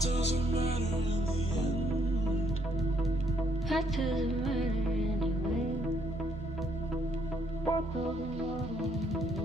doesn't matter in the end? What doesn't matter anyway? What doesn't matter in the end?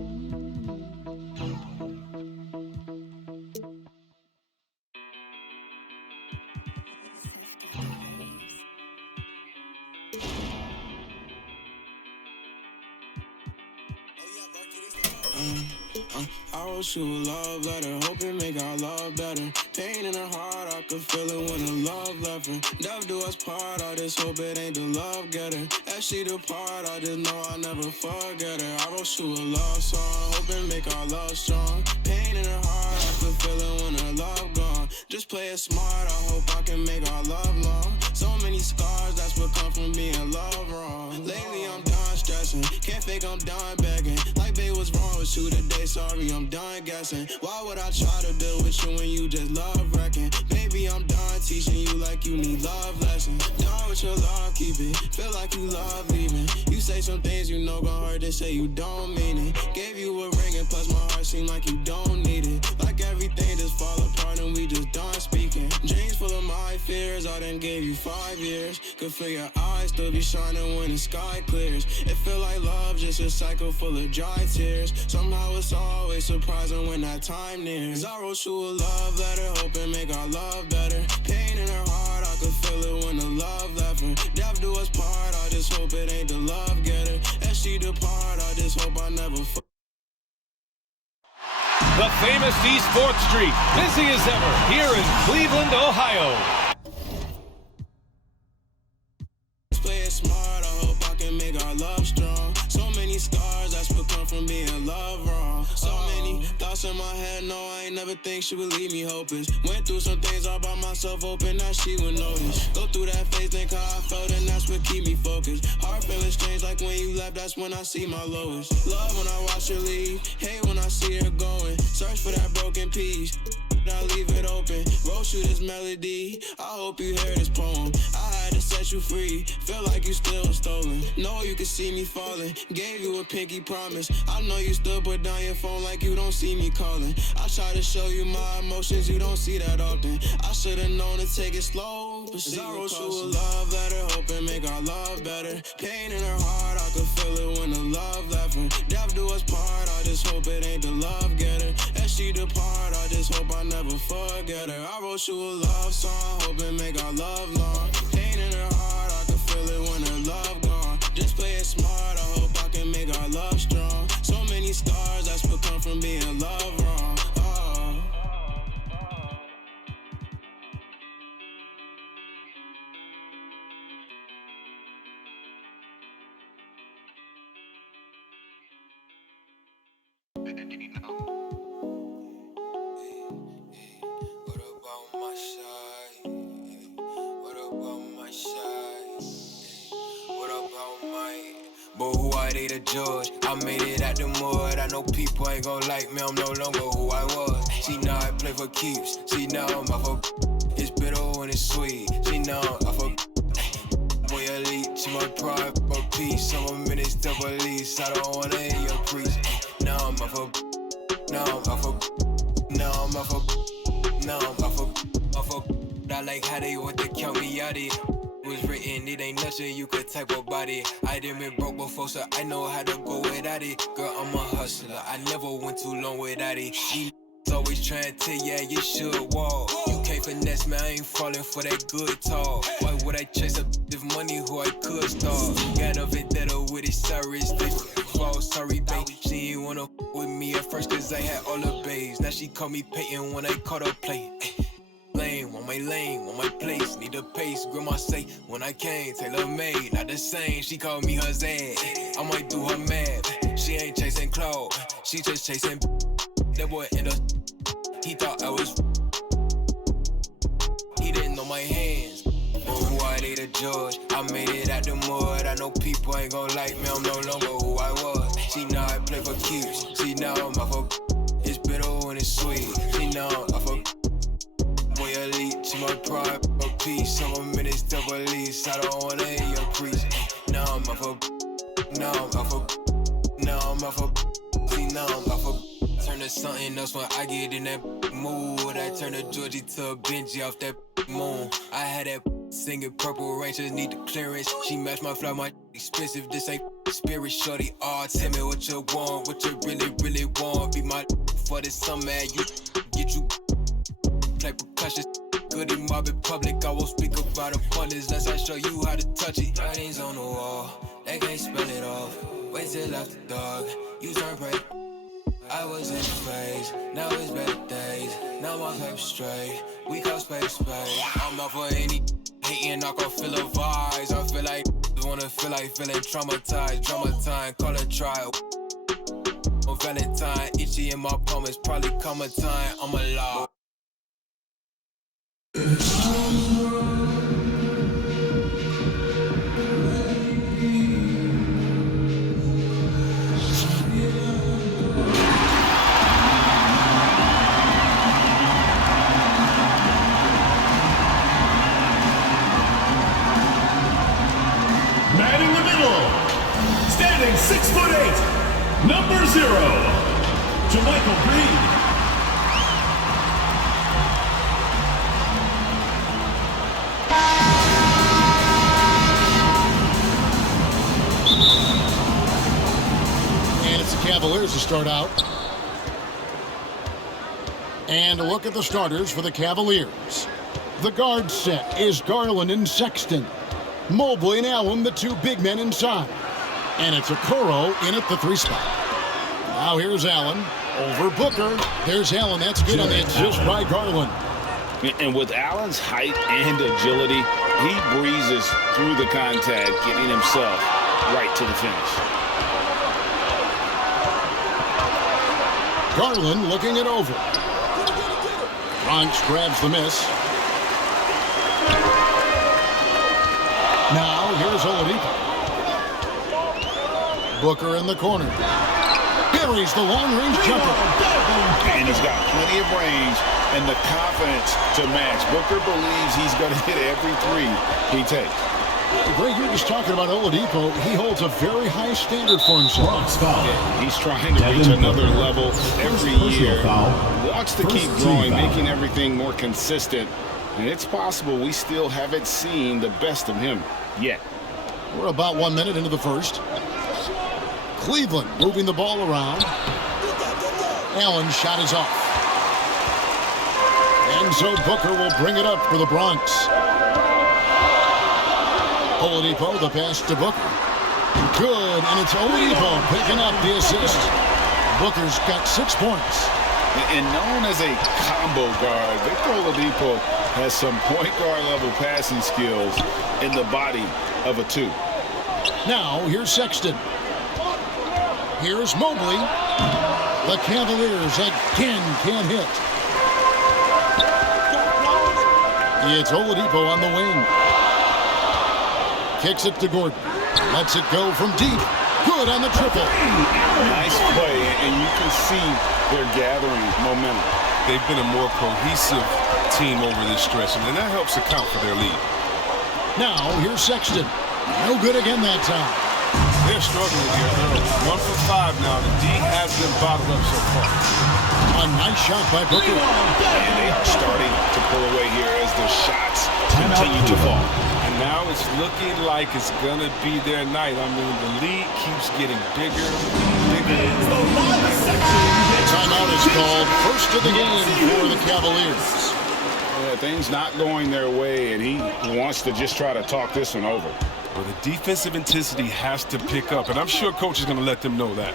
I wrote you a love letter, hoping make our love better. Pain in her heart, I could feel it when the love left her. Death do us part, I just hope it ain't the love getter. As she depart, I just know I'll never forget her. I wrote you a love song, hoping make our love strong. Pain in her heart, I could feel it when her love gone. Just play it smart, I hope I can make our love long. So many scars, that's what come from being loved wrong. Lately I'm done stressing, can't fake I'm done begging. Like babe, what's wrong with you today? Sorry, I'm done guessing. Why would I try to deal with you when you just love wrecking? Baby, I'm done teaching you like you need love lessons. Done with your love, keep it. Feel like you love leaving. You say some things you know gon' hurt, they say you don't mean it. Gave you a ring and plus my heart seem like you don't need it. Like everything just fall apart and we just done speaking. Dreams full of my fears, I done gave you 5 years. Could feel your eyes still be shining when the sky clears. It feel like love, just a cycle full of dry tears. Somehow it's always surprising when that time nears. I wrote you a love letter, hoping make our love better. Pain in her heart, I could feel it when the love left her. Death do us part, I just hope it ain't the love getter. As she depart, I just hope I never The famous East 4th Street, busy as ever, here in Cleveland, Ohio. play it smart, I hope I can make our love strong. So many scars, that's what come from being loved wrong. So many thoughts in my head, no, I ain't never think she would leave me hopeless. Went through some things all by myself, hoping that she would notice. Go through that phase, think how I felt, and that's what keep me focused. Heart feeling strange, like when you left, that's when I see my lowest. Love when I watch her leave, hate when I see her going. Search for that broken piece, I leave it open. Wrote you this melody, I hope you hear this poem. I had to set you free, feel like you still stolen. Know you can see me falling, gave you a pinky promise. I know you still put down your phone like you don't see me calling. I try to show you my emotions, you don't see that often. I should've known to take it slow, but I wrote you a love letter, hoping make our love better. Pain in her heart, I could feel it when the love left her. Death do us part, I just hope it ain't the love getter. As she depart, I just hope I never forget her. I wrote you a love song, hoping make our love long. Pain in her heart, I can feel it when her love gone. Just play it smart, I hope I can make our love strong. So many scars, that's what come from being loved wrong. But who are they to judge? I made it out the mud. I know people ain't gon' like me, I'm no longer who I was. She know I play for keeps. She know I'm off of it's bitter when it's sweet. She know I'm off of boy elite. She my pride for peace. Some of minutes to police. I don't wanna hear your preach. Now I'm off of now I'm off of now I'm off of now I'm off of I like how they want to count me out it. Was written, it ain't nothing you could type about it. I done been broke before, so I know how to go without it. Girl, I'm a hustler, I never went too long without it. These always trying to tell ya you should walk. You can't finesse me, I ain't falling for that good talk. Why would I chase up this money who I could start? Got a vendetta with it, sorry, they fall, sorry, babe. She ain't wanna with me at first, cause I had all the babes. Now she call me Peyton when I caught her play. Lane, on my place, need a pace. Grandma say, when I came, tailor made, not the same. She called me her Zed, I might do her mad. She ain't chasing clout, she just chasing. That boy in the, he thought I was. He didn't know my hands. But who are they to judge? I made it out the mud. I know people ain't gon' like me, I'm no longer who I was. She know I play for keeps. She know I'm off of it's bitter when it's sweet. She know I'm off of boy elite, she my pride for peace. Some of minutes to police. I don't wanna hear your preach. Now I'm off of, now I'm off of, now I'm off of. See now I'm off of. Turn to something else when I get in that mood. I turn a Georgie to a Benji off that moon. I had that singing Purple Rangers, need the clearance. She matched my fly, my expensive. This ain't spirit, shorty. All tell me what you want, what you really, really want. Be my for this summer, you get you play percussion. Good in mob in public, I won't speak about abundance unless I show you how to touch it. Writings on the wall, they can't spell it off. Wait till after dog, you turn prey. I was in the phase, now it's better days. Now my paper straight, we call space. I'm not for any hating, I can feel the vibes. I feel like wanna feel like feeling traumatized. Drama time, call it trial. On Valentine, itchy in my palm, it's probably come a time I'm alive. Man in the middle, standing 6'8", number 0, Jermichael Green. And it's the Cavaliers to start out. And a look at the starters for the Cavaliers. The guard set is Garland and Sexton. Mobley and Allen, the two big men inside. And it's Okoro in at the 3 spot. Now here's Allen over Booker. There's Allen. That's good on the assist by Garland. And with Allen's height and agility, he breezes through the contact, getting himself right to the finish. Garland looking it over. Bronx grabs the miss. Now, here's Oladipo. Booker in the corner. Buries the long-range jumper. And he's got plenty of range and the confidence to match. Booker believes he's going to hit every three he takes. Greg, you're just talking about Oladipo. He holds a very high standard for himself. Yeah, he's trying to reach another level every year. Wants to keep growing, making everything more consistent. And it's possible we still haven't seen the best of him yet. We're about 1 minute into the first. Cleveland moving the ball around. Allen's shot is off. And so Booker will bring it up for the Bronx. Oladipo, the pass to Booker. Good, and it's Oladipo picking up the assist. Booker's got 6 points. And known as a combo guard, Victor Oladipo has some point guard level passing skills in the body of a 2. Now, here's Sexton. Here's Mobley. The Cavaliers again can't hit. It's Oladipo on the wing. Kicks it to Gordon. Lets it go from deep. Good on the triple. Nice play, and you can see they're gathering momentum. They've been a more cohesive team over this stretch, and that helps account for their lead. Now, here's Sexton. No good again that time. They're struggling here. They're 1 for 5 now. The D has been bottled up so far. A nice shot by Booker. And they are starting to pull away here as the shots continue to fall. And now it's looking like it's going to be their night. I mean, the lead keeps getting bigger and bigger. Timeout is called. First of the game for the Cavaliers. Yeah, things not going their way, and he wants to just try to talk this one over. Well, the defensive intensity has to pick up, and I'm sure coach is going to let them know that.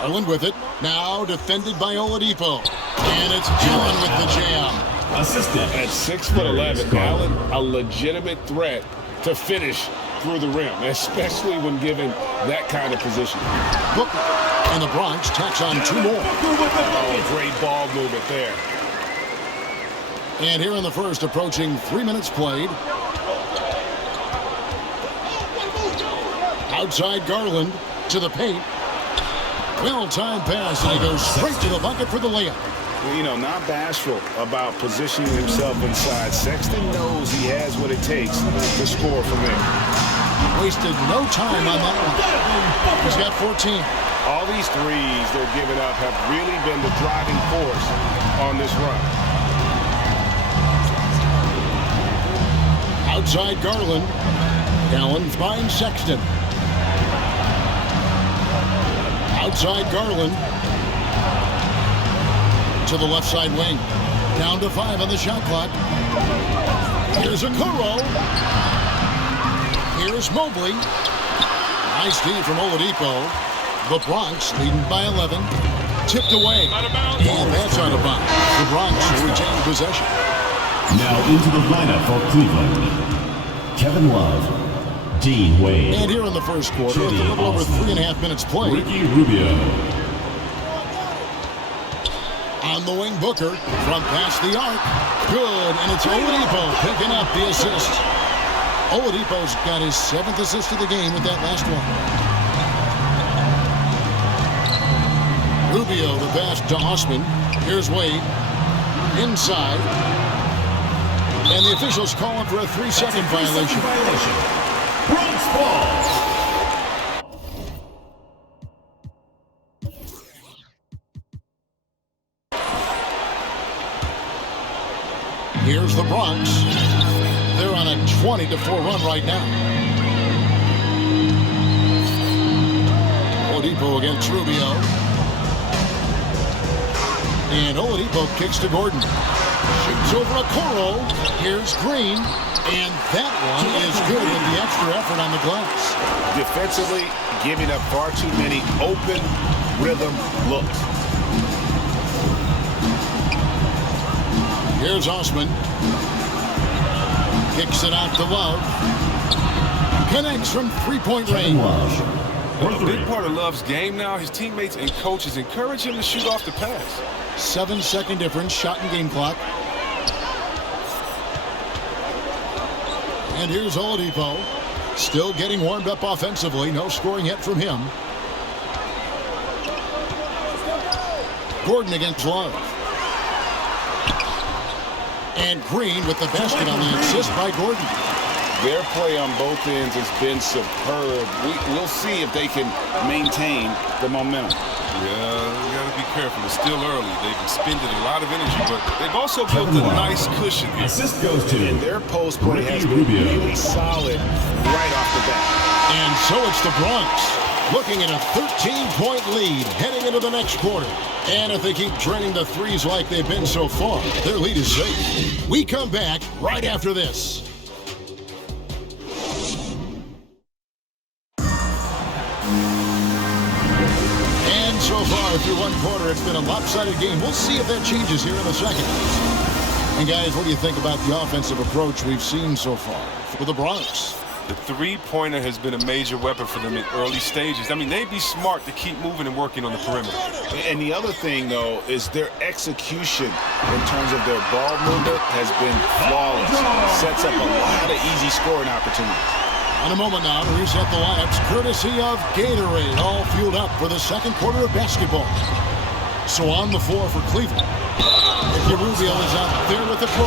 Garland with it. Now defended by Oladipo. And it's Allen with the jam. Assistant. At 6'11", Allen, a legitimate threat to finish through the rim, especially when given that kind of position. Booker and the Bronx tacks on 2 more. Oh, great ball movement there. And here in the first, approaching 3 minutes played. Outside Garland to the paint. Well-timed pass, and he goes straight to the bucket for the layup. You know, not bashful about positioning himself inside. Sexton knows he has what it takes to score from there. Wasted no time on that one. He's got 14. All these threes they're giving up have really been the driving force on this run. Outside Garland. Allen finds Sexton. Outside Garland. To the left side wing. Down to 5 on the shot clock. Here's Okoro. Here's Mobley. Nice D from Oladipo. The Bronx leading by 11. Tipped away. And that's out of bounds. The Bronx will retain possession. Now into the lineup for Cleveland. Kevin Love, Dean Wade. And here in the first quarter, with a little over 3.5 minutes played. Ricky Rubio. On the wing, Booker from past the arc. Good, and it's Oladipo picking up the assist. Oladipo's got his 7th assist of the game with that last one. Rubio, the pass to Osman. Here's Wade. Inside. And the officials calling for a 3-second violation. Bronx ball. Here's the Bronx. They're on a 20-4 run right now. Oladipo against Rubio. And Oladipo kicks to Gordon. Shoots over Okoro. Here's Green. And that one is good with the extra effort on the glass. Defensively, giving up far too many open rhythm looks. Here's Osman. Kicks it out to Love. Connects from 3-point range. A big part of Love's game now, his teammates and coaches encourage him to shoot off the pass. 7-second difference, shot and game clock. And here's Oladipo. Still getting warmed up offensively. No scoring yet from him. Gordon against Love. And Green with the basket on the assist by Gordon. Their play on both ends has been superb. We'll see if they can maintain the momentum. Yeah, you got to be careful. It's still early. They've expended a lot of energy, but they've also built a nice cushion here. Assist goes to And their post play has been really solid right off the bat. And so it's the Bronx looking at a 13-point lead heading into the next quarter. And if they keep draining the threes like they've been so far, their lead is safe. We come back right after this. And so far through one quarter, it's been a lopsided game. We'll see if that changes here in the second. And guys, what do you think about the offensive approach we've seen so far for the Bronx? The three-pointer has been a major weapon for them in early stages. I mean, they'd be smart to keep moving and working on the perimeter. And the other thing, though, is their execution in terms of their ball movement has been flawless. Sets up a lot of easy scoring opportunities. In a moment now to reset the lineups, courtesy of Gatorade, all fueled up for the second quarter of basketball. So on the floor for Cleveland, Ricky Rubio is out there with the throw.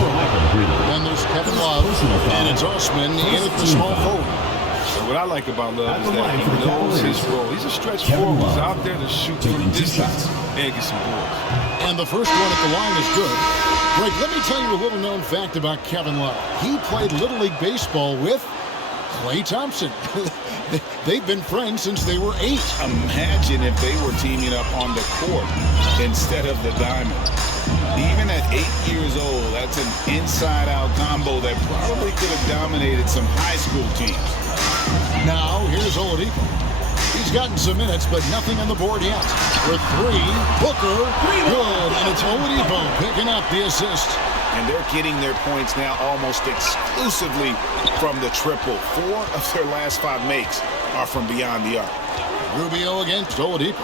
Then there's Kevin Love, and it's Osman in at the small forward. And what I like about Love is that he knows his role. He's a stretch forward. He's out there to shoot from distance and get some boards. And the first one at the line is good. Greg, let me tell you a little known fact about Kevin Love. He played Little League Baseball with Klay Thompson. They've been friends since they were 8. Imagine if they were teaming up on the court instead of the diamond. Even at 8 years old, that's an inside-out combo that probably could have dominated some high school teams. Now, here's Oladipo. He's gotten some minutes, but nothing on the board yet. For 3, Booker, good, and it's Oladipo picking up the assist. And they're getting their points now almost exclusively from the triple. 4 of their last 5 makes are from beyond the arc. Rubio against Oladipo.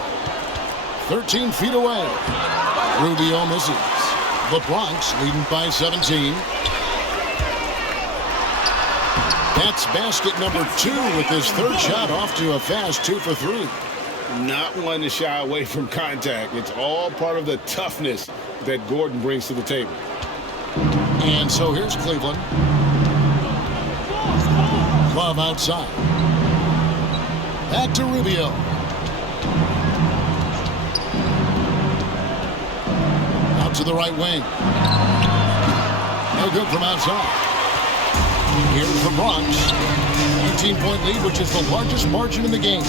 13 feet away. Rubio misses. The Bronx leading by 17. That's basket number 2 with his third shot off to a fast 2 for 3. Not one to shy away from contact. It's all part of the toughness that Gordon brings to the table. And so here's Cleveland. Love outside. Back to Rubio. Out to the right wing. No good from outside. Here's the Bronx. 19-point lead, which is the largest margin in the game.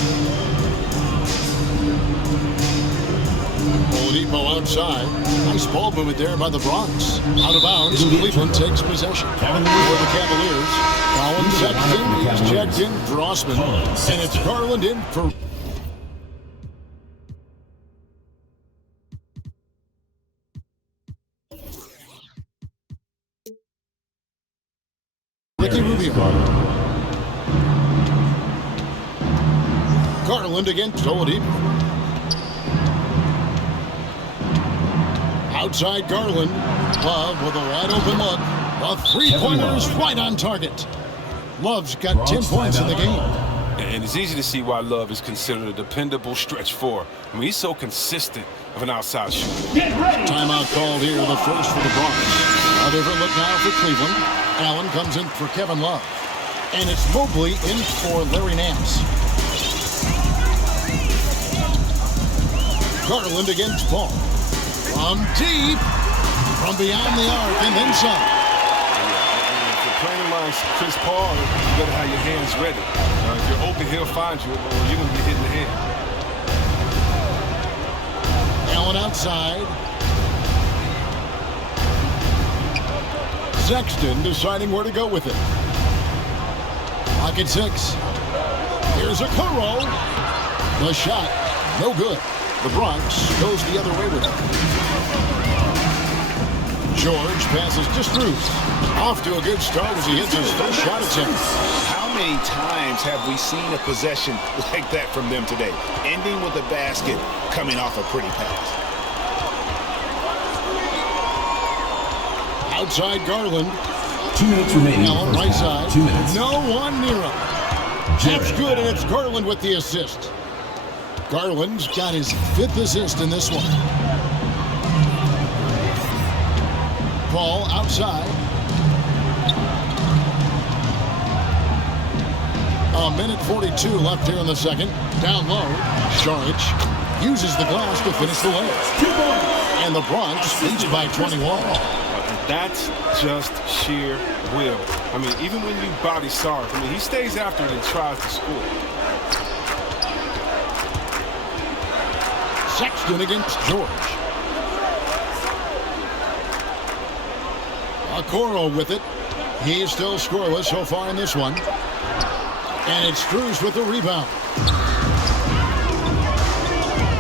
Oladipo outside. Nice ball movement there by the Bronx. Out of bounds, Cleveland takes possession. For the Cavaliers, Collins Sexton is checked in for Osman. And it's Garland in for... Ricky Rubio. Garland against Oladipo. Outside Garland. Love with a wide open look. The three-pointers right on target. Love's got 10 points in the game. And it's easy to see why Love is considered a dependable stretch four. I mean, he's so consistent of an outside shooter. Timeout called here, the first for the Bronx. A different look now for Cleveland. Allen comes in for Kevin Love. And it's Mobley in for Larry Nance. Garland against Paul. From deep, from beyond the arc, and then some. If you're playing amongst Chris Paul, you better have your hands ready. If you're open, he'll find you, or you're going to be hitting the hand. Allen outside. Sexton deciding where to go with it. Pocket 6. Here's a Kuro. The shot, no good. The Bronx goes the other way with it. George passes to Strus. Off to a good start as he hits his first shot attempt. How many times have we seen a possession like that from them today? Ending with a basket, coming off a pretty pass. Outside Garland. 2 minutes remaining. Allen right side. 2 minutes. No one near him. That's good, and it's Garland with the assist. Garland's got his 5th assist in this one. Paul outside. A minute 42 left here in the second. Down low, Saric uses the glass to finish the layup. And the Bronx leads by 21. That's just sheer will. I mean, even when you body Sark, I mean, he stays after it and tries to score. Sexton against George. Okoro with it. He's still scoreless so far in this one. And it's Strus with the rebound.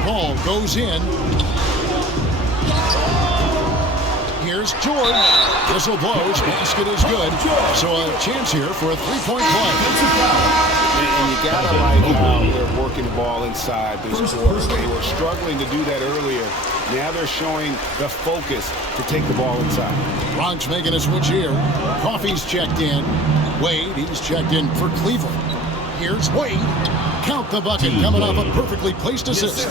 Ball goes in. Here's George. Whistle blows. Basket is good. So a chance here for a three-point play. And you gotta like how they're working the ball inside this quarter. They were struggling to do that earlier. Now they're showing the focus to take the ball inside. Bronx making a switch here. Coffey's checked in. Wade, he's checked in for Cleveland. Here's Wade. Count the bucket coming off a perfectly placed assist.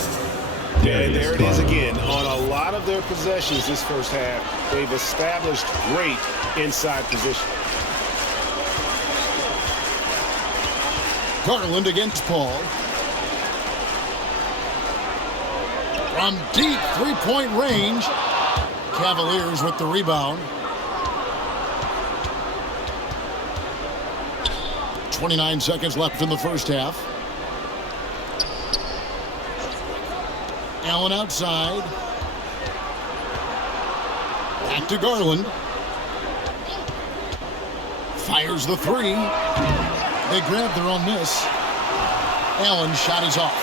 And there it is again. On a lot of their possessions this first half, they've established great inside position. Garland against Paul. From deep three-point range. Cavaliers with the rebound. 29 seconds left in the first half. Allen outside. Back to Garland. Fires the three. They grabbed their own miss. Allen's shot is off.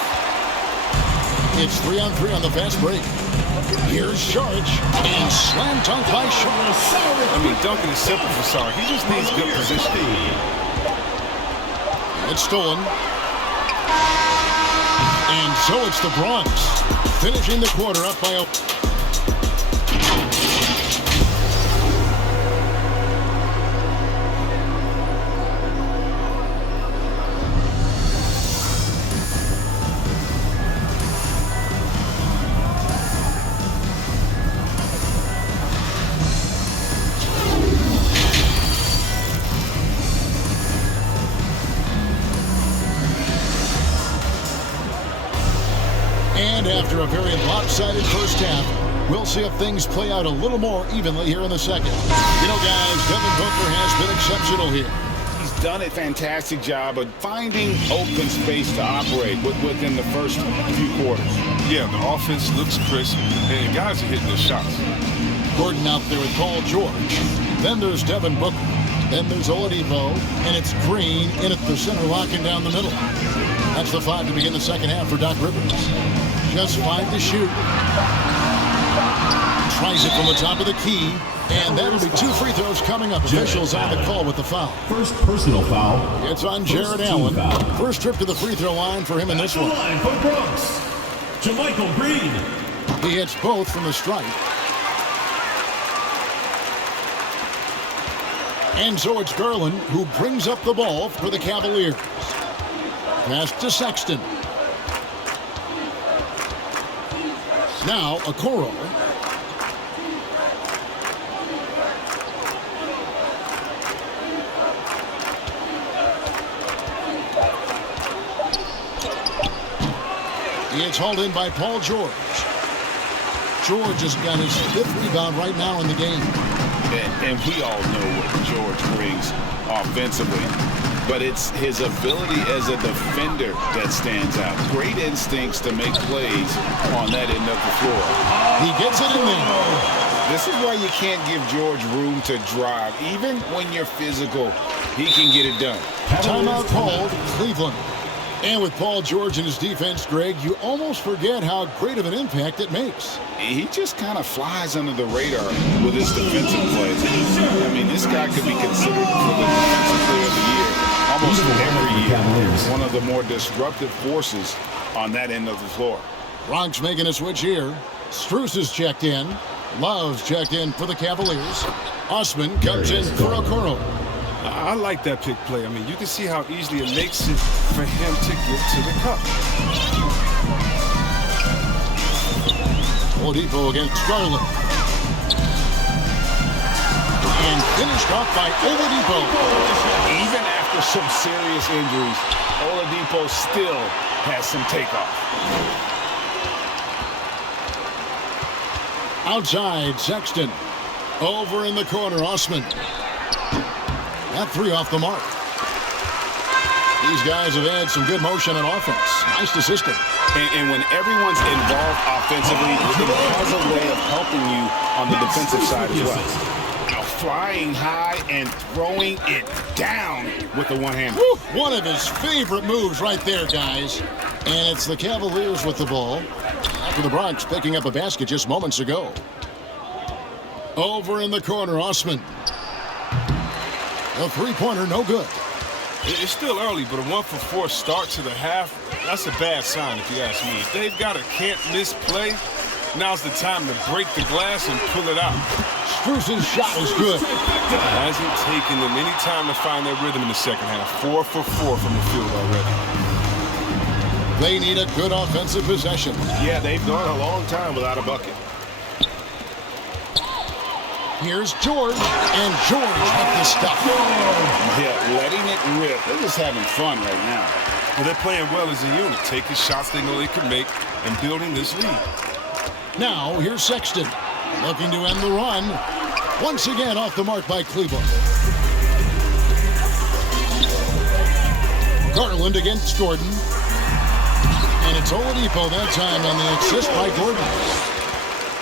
It's 3-on-3 on the fast break. Here's Saric, and slam dunk by Saric. I mean, dunking is simple for Saric. He just needs good positioning. It's stolen. And so it's the Bronx, finishing the quarter up by a... And after a very lopsided first half, we'll see if things play out a little more evenly here in the second. You know, guys, Devin Booker has been exceptional here. He's done a fantastic job of finding open space to operate within the first few quarters. Yeah, the offense looks crisp, and guys are hitting their shots. Gordon out there with Paul George. Then there's Devin Booker. Then there's Oladipo, and it's Green in at the center, locking down the middle. That's the 5 to begin the second half for Doc Rivers. Just 5 to shoot. Tries it from the top of the key, and that'll be 2 free throws coming up. Officials on the call with the foul. First personal foul. It's on Jared Allen. First trip to the free throw line for him in this one. Line for Bronx, JaMychal Green. He hits both from the stripe. And so it's Garland who brings up the ball for the Cavaliers. Pass to Sexton. Now Okoro. It's hauled in by Paul George. George has got his 5th rebound right now in the game. And we all know what George brings offensively. But it's his ability as a defender that stands out. Great instincts to make plays on that end of the floor. He gets it in there. This is why you can't give George room to drive. Even when you're physical, he can get it done. Timeout called, Cleveland. And with Paul George and his defense, Greg, you almost forget how great of an impact it makes. He just kind of flies under the radar with his defensive plays. I mean, this guy could be considered for the defensive player of the year almost every year. One of the more disruptive forces on that end of the floor. Bronx making a switch here. Strus is checked in. Love's checked in for the Cavaliers. Osman comes in for Okoro. I like that pick play. I mean, you can see how easily it makes it for him to get to the cup. Oladipo against Garland. And finished off by Oladipo. Even after some serious injuries, Oladipo still has some takeoff. Outside, Sexton. Over in the corner, Osman. That 3 off the mark. These guys have had some good motion on offense. Nice to system. And when everyone's involved offensively, it has a way of helping you on the defensive side as well. Now flying high and throwing it down with the one-hander. One of his favorite moves right there, guys. And it's the Cavaliers with the ball. After the Bronx picking up a basket just moments ago. Over in the corner, Osman. A 3-pointer, no good. It's still early, but a 1-for-4 start to the half, that's a bad sign if you ask me. If they've got a can't-miss play, now's the time to break the glass and pull it out. Strus's shot is good. It hasn't taken them any time to find their rhythm in the second half. 4 for 4 from the field already. They need a good offensive possession. Yeah, they've gone a long time without a bucket. Here's George, and George with the stuff. Yeah, letting it rip. They're just having fun right now. Well, they're playing well as a unit, taking shots they know they can make and building this lead. Now, here's Sexton, looking to end the run. Once again off the mark by Cleveland. Garland against Gordon. And it's Oladipo that time on the assist by Gordon.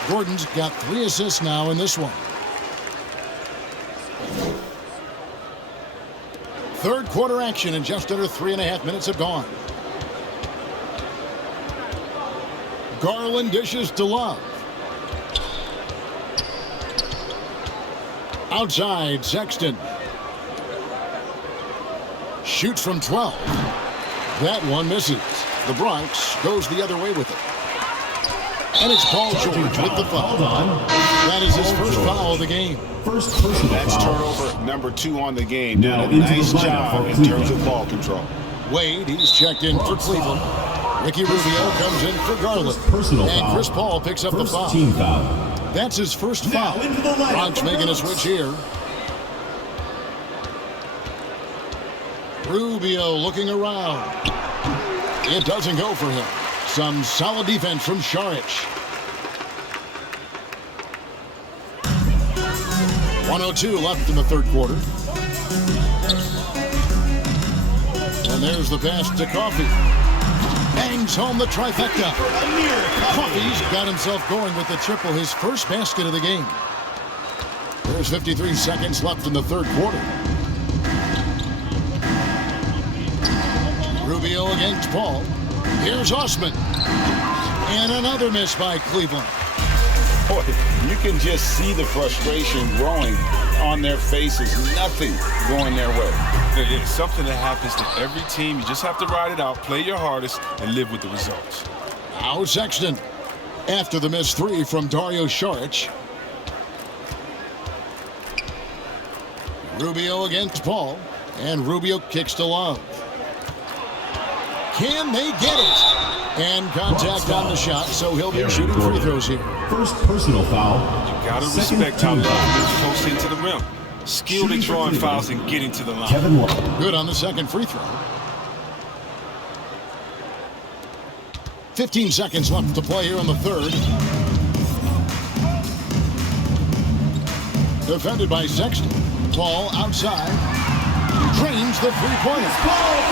Gordon's got 3 assists now in this one. Third quarter action, and just under 3.5 minutes have gone. Garland dishes to Love. Outside, Sexton. Shoots from 12. That one misses. The Bronx goes the other way with it. And it's Paul George with the foul. That is his first foul of the game. First personal That's foul. turnover number 2 on the game. Now Doing a into nice the lineup job for in Cleveland. terms of ball control. Wade, he's checked in for Cleveland. Ricky Rubio comes in for Garland. Personal And foul. Chris Paul picks up the First foul. team foul. That's his first foul. into the lineup Bronx for making a Bronx. switch here. Rubio looking around. It doesn't go for him. Some solid defense from Šarić. 1:02 left in the third quarter. And there's the pass to Coffey. Bangs home the trifecta. Coffey's got himself going with the triple, his first basket of the game. There's 53 seconds left in the third quarter. Rubio against Paul. Here's Osman. And another miss by Cleveland. Boy, you can just see the frustration growing on their faces. Nothing going their way. It's something that happens to every team. You just have to ride it out, play your hardest, and live with the results. Now Sexton. After the missed three from Dario Šarić. Rubio against Paul. And Rubio kicks to Love. Can they get it? And contact on the shot, so he'll be shooting free throws here. First personal foul. You gotta respect how Love moves close into the rim. Skilled at drawing fouls and getting to the line. Kevin Love. Good on the second free throw. 15 seconds left to play here in the third. Defended by Sexton. Paul outside. Drains the three-pointer.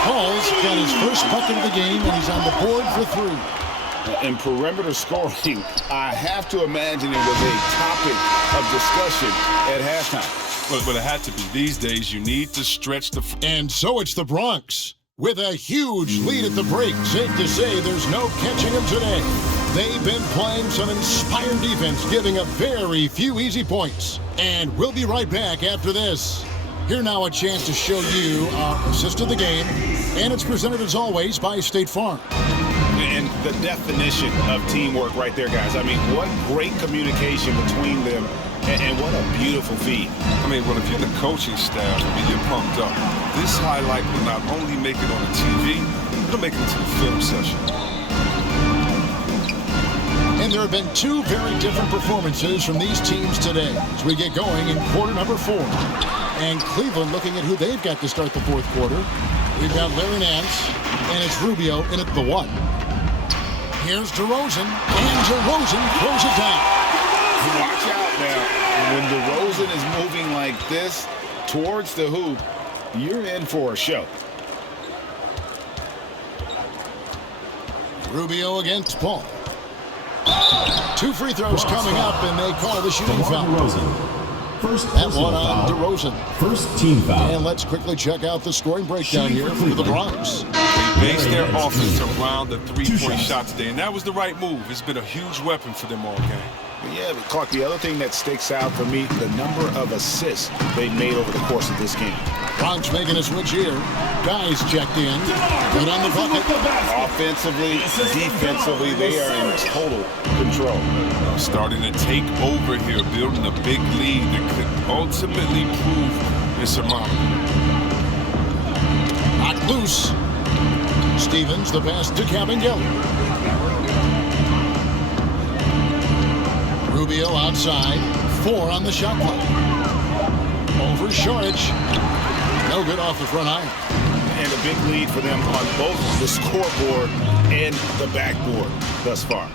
Paul's got his first bucket of the game, and he's on the board for three. In perimeter scoring, I have to imagine it was a topic of discussion at halftime. But it had to be. These days, you need to stretch the... And so it's the Bronx with a huge lead at the break. Safe to say there's no catching them today. They've been playing some inspired defense, giving up very few easy points. And we'll be right back after this. Here now a chance to show you our assist of the game. And it's presented as always by State Farm. And the definition of teamwork right there, guys. I mean, what great communication between them. And what a beautiful feat. I mean, well, if you're the coaching staff, you're pumped up. This highlight will not only make it on the TV, it'll make it to the film session. And there have been two very different performances from these teams today as we get going in quarter number 4. And Cleveland looking at who they've got to start the fourth quarter. We've got Larry Nance, and it's Rubio in at the 1. Here's DeRozan, and DeRozan throws it down. Watch out now. When DeRozan is moving like this towards the hoop, you're in for a show. Rubio against Paul. 2 free throws coming up, and they call the shooting foul. First that one on DeRozan. First team foul. And let's quickly check out the scoring breakdown here for the Bronx. They based their offense around the three-point shot today, and that was the right move. It's been a huge weapon for them all game. Yeah, but Clark, the other thing that sticks out for me, the number of assists they've made over the course of this game. Bronx making a switch here. Guys checked in. Good on the bucket. Offensively, defensively, they are in total control. Starting to take over here, building a big lead that could ultimately prove insurmountable. Not loose. Stevens, the pass to Cabangeli. Rubio outside. 4 on the shot clock. Over Šarić. No good off the front iron. And a big lead for them on both the scoreboard and the backboard thus far.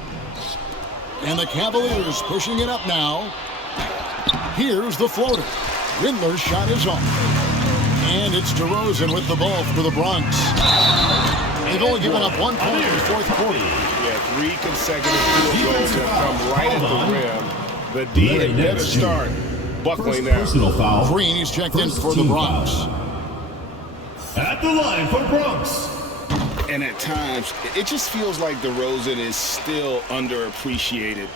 And the Cavaliers pushing it up now. Here's the floater. Rindler's shot is off. And it's DeRozan with the ball for the Bronx. They've only given up 1 point in the fourth quarter. Yeah, 3 consecutive field goals have come right at the rim. The D had better start buckling now. Personal foul. Green, he's checked in for the Bronx. At the line for Bronx. And at times, it just feels like DeRozan is still underappreciated.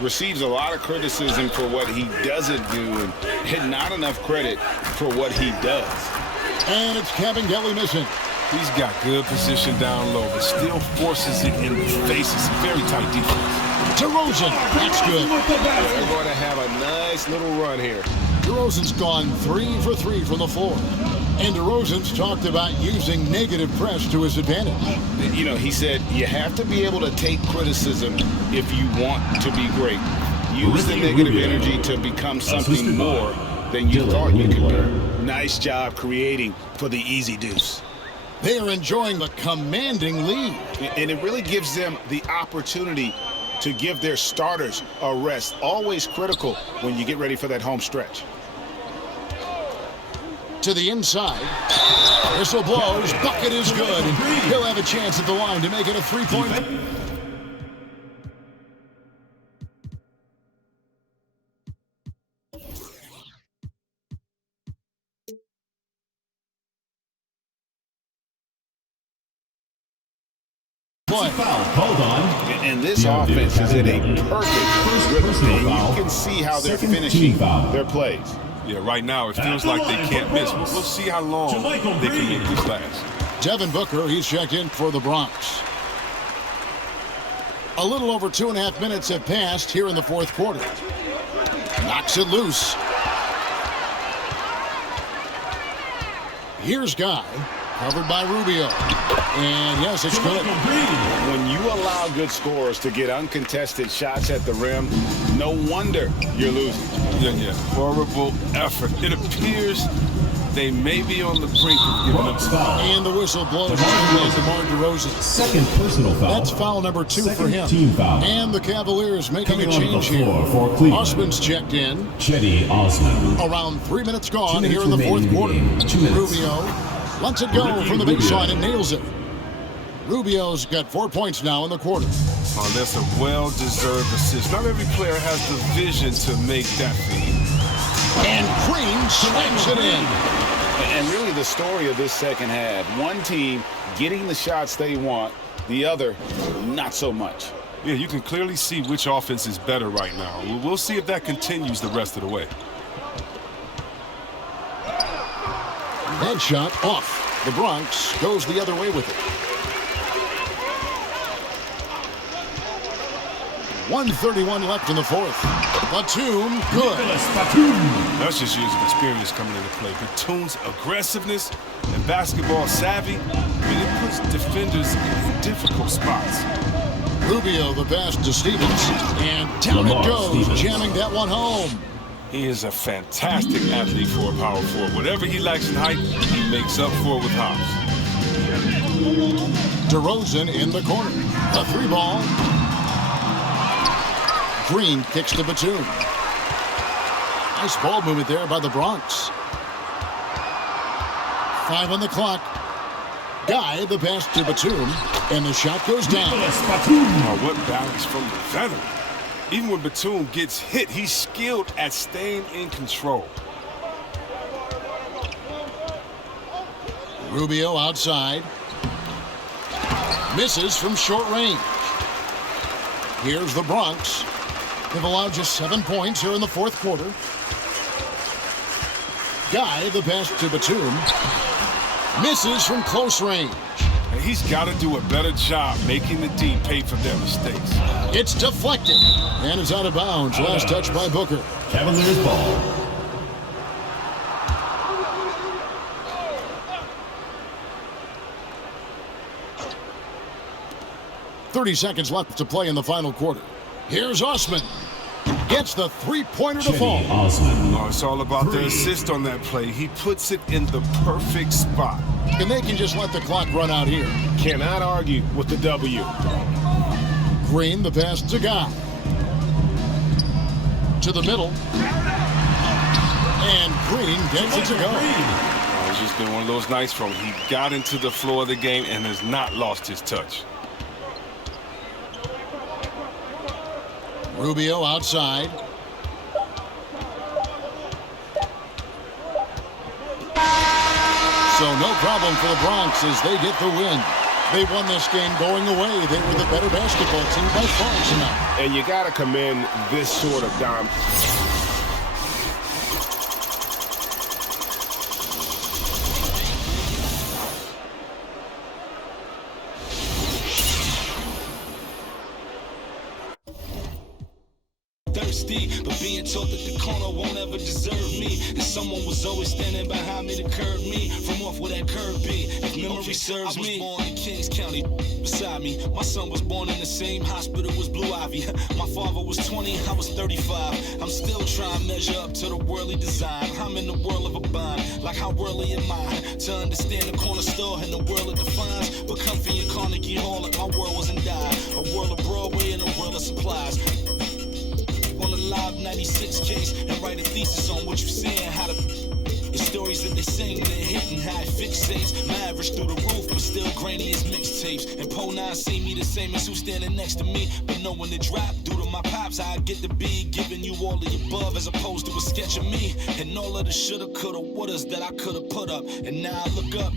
Receives a lot of criticism for what he doesn't do and not enough credit for what he does. And it's Cabangeli missing. He's got good position down low, but still forces it in the face. It's a very tight defense. DeRozan, that's good. They're going to have a nice little run here. DeRozan's gone 3 for 3 from the floor. And DeRozan's talked about using negative press to his advantage. You know, he said you have to be able to take criticism if you want to be great. Use the negative energy to become something more than you thought you could be. Nice job creating for the easy deuce. They are enjoying the commanding lead. And it really gives them the opportunity to give their starters a rest. Always critical when you get ready for that home stretch. To the inside. Whistle blows. Bucket is good. And he'll have a chance at the line to make it a three-point. Hold on. And this offense is in a perfect rhythm. You can see how they're finishing their plays. Yeah, right now it feels like they can't miss. We'll see how long they can make this last. Devin Booker, he's checked in for the Bronx. A little over 2.5 minutes have passed here in the fourth quarter. Knocks it loose. Here's Guy, covered by Rubio. And yes, it's good. When you allow good scorers to get uncontested shots at the rim, no wonder you're losing. Yeah. Horrible effort. It appears they may be on the brink of giving up. And the whistle blows on DeMar DeRozan. Second personal foul. That's foul number 2 for him. Team foul. And the Cavaliers making Coming a change on the floor here. for Cleveland. Osman's checked in. Chetty Osman. Around 3 minutes gone 2 minutes here in the fourth quarter. 2 minutes. Rubio lets it go from the baseline and nails it. Rubio's got 4 points now in the quarter. Oh, that's a well-deserved assist. Not every player has the vision to make that feed. And Green slams it in. And really the story of this second half, one team getting the shots they want, the other not so much. Yeah, you can clearly see which offense is better right now. We'll see if that continues the rest of the way. Headshot off. The Bronx goes the other way with it. 1:31 left in the fourth. Batum, good. That's just years of experience coming into play. Batum's aggressiveness and basketball savvy, it puts defenders in difficult spots. Rubio, the pass to Stevens. And down it goes, jamming that one home. He is a fantastic athlete for a power forward. Whatever he lacks in height, he makes up for it with hops. DeRozan in the corner. A 3-ball. Green kicks to Batum. Nice ball movement there by the Bronx. 5 on the clock. Guy, the pass to Batum. And the shot goes down. Oh, what balance from the veteran. Even when Batum gets hit, he's skilled at staying in control. Rubio outside. Misses from short range. Here's the Bronx. They've allowed just 7 points here in the fourth quarter. Guy, the pass to Batum. Misses from close range. And he's got to do a better job making the D pay for their mistakes. It's deflected. And it's out of bounds. Last touch by Booker. Cavaliers ball. .30 seconds left to play in the final quarter. Here's Osman. Gets the three-pointer to fall. Oh, it's all about the assist on that play. He puts it in the perfect spot. And they can just let the clock run out here. Cannot argue with the W. Green, the pass to Guy. To the middle. And Green gets it to go. Oh, it's just been one of those nights from him. He got into the floor of the game and has not lost his touch. Rubio outside. So no problem for the Bronx as they get the win. They won this game going away. They were the better basketball team by far tonight. And you got to commend this sort of dominance. But being taught that the corner won't ever deserve me, and someone was always standing behind me to curb me from off where that curb be. If memory serves me. I was born in Kings County, beside me. My son was born in the same hospital as Blue Ivy. My father was 20, I was 35. I'm still trying to measure up to the worldly design. I'm in the world of a bind, like how worldly am I? To understand the corner store and the world it defines. But comfy in Carnegie Hall like my world wasn't die. A world of Broadway and a world of supplies. On the live 96 case and write a thesis on what you're seeing, how the stories that they sing and they're hitting, how it fixates. My average through the roof, but still grainy as mixtapes. And Po 9 see me the same as who's standing next to me. But knowing the drop due to my pops, how I get to be giving you all the above as opposed to a sketch of me. And all of the shoulda, coulda, wouldas that I coulda put up. And now I look up,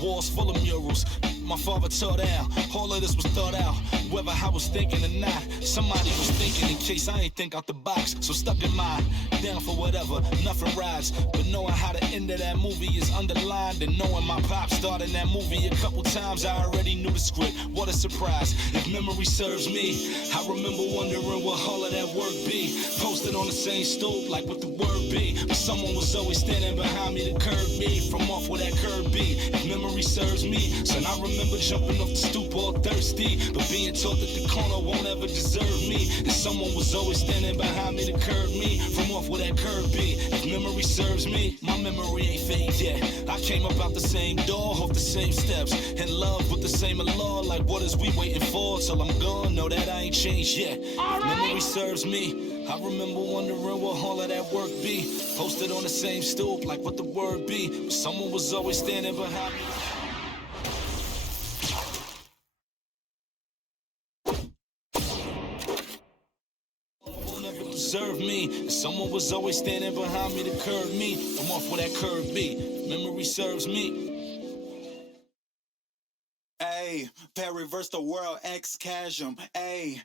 walls full of murals my father tore down. All of this was thought out, whether I was thinking or not. Somebody was thinking in case I ain't think out the box. So stuck in mind, down for whatever, nothing rides. But knowing how the end of that movie is underlined, and knowing my pop starred in that movie a couple times, I already knew the script. What a surprise, if memory serves me. I remember wondering what all of that work be. Posted on the same stoop, like what the word be. But someone was always standing behind me to curb me from off where that curb be. If memory serves me, son, I remember jumping off the stoop all thirsty, but being taught that the corner won't ever deserve me. And someone was always standing behind me to curb me from off where that curb be. If memory serves me, my memory ain't fade yet. I came up out the same door, off the same steps, in love with the same law. Like what is we waiting for till I'm gone? Know that I ain't changed yet. If memory serves me, I remember wondering what all of that work be. Posted on the same stoop, like what the word be. But someone was always standing behind me. Serve me, and someone was always standing behind me to curb me from off where that curb be. Memory serves me. Ayy, reverse the world, X Chasm. Ayy.